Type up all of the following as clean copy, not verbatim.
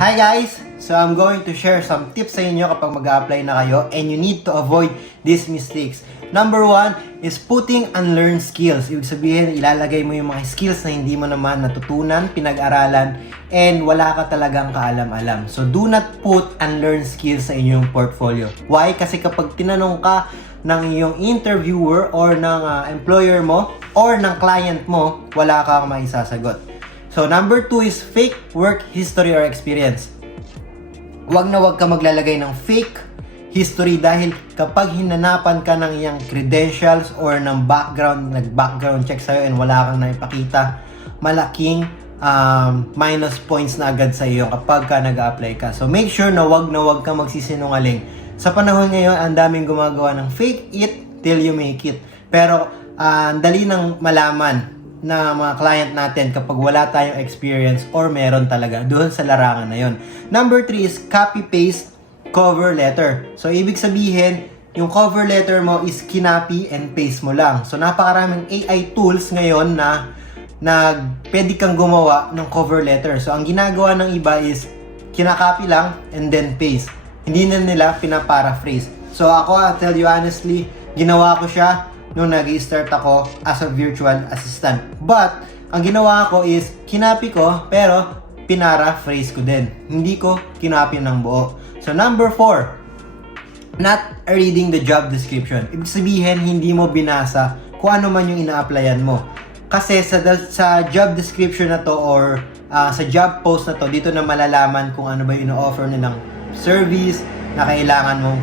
Hi guys! So I'm going to share some tips sa inyo kapag mag-a-apply na kayo and you need to avoid these mistakes. Number 1 is putting unlearned skills. Ibig sabihin, ilalagay mo yung mga skills na hindi mo naman natutunan, pinag-aralan, and wala ka talagang kaalam-alam. So do not put unlearned skills sa inyong portfolio. Why? Kasi kapag tinanong ka ng iyong interviewer or ng employer mo or ng client mo, wala kang maisasagot. So, number 2 is fake work history or experience. Huwag ka maglalagay ng fake history dahil kapag hinanapan ka ng iyang credentials or ng nag-background check sa'yo and wala kang naipakita, malaking minus points na agad sa iyo kapag ka nag-a-apply ka. So, make sure na wag ka magsisinungaling. Sa panahon ngayon, ang daming gumagawa ng fake it till you make it. Pero, dali nang malaman na mga client natin kapag wala tayong experience or meron talaga doon sa larangan na yon. Number 3 is copy-paste cover letter. So, ibig sabihin, yung cover letter mo is kinopy and paste mo lang. So, napakaraming AI tools ngayon na pwede kang gumawa ng cover letter. So, ang ginagawa ng iba is kinakopy lang and then paste. Hindi na nila pinaparaphrase. So, ako, I'll tell you honestly, ginawa ko siya nung nag-i-start ako as a virtual assistant. But, ang ginawa ko is, kinopy ko, pero pinaraphrase ko din. Hindi ko kinopy ng buo. So, number 4, not reading the job description. Ibig sabihin, hindi mo binasa kung ano man yung ina-applyan mo. Kasi sa job description na to or sa job post na to, dito na malalaman kung ano ba yung ino-offer nilang service na kailangan mong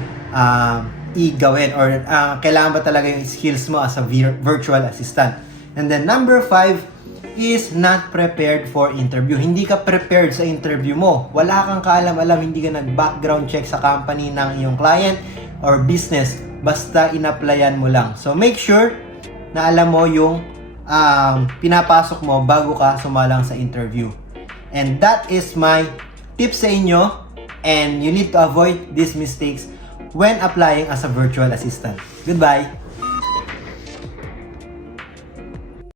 i-gawin or kailangan ba talaga yung skills mo as a virtual assistant. And then number 5 is not prepared for interview. Hindi ka prepared sa interview mo. Wala kang kaalam-alam, hindi ka nag-background check sa company ng iyong client or business. Basta in-applyan mo lang. So make sure na alam mo yung pinapasok mo bago ka sumalang sa interview. And that is my tips sa inyo, and you need to avoid these mistakes when applying as a virtual assistant. Goodbye!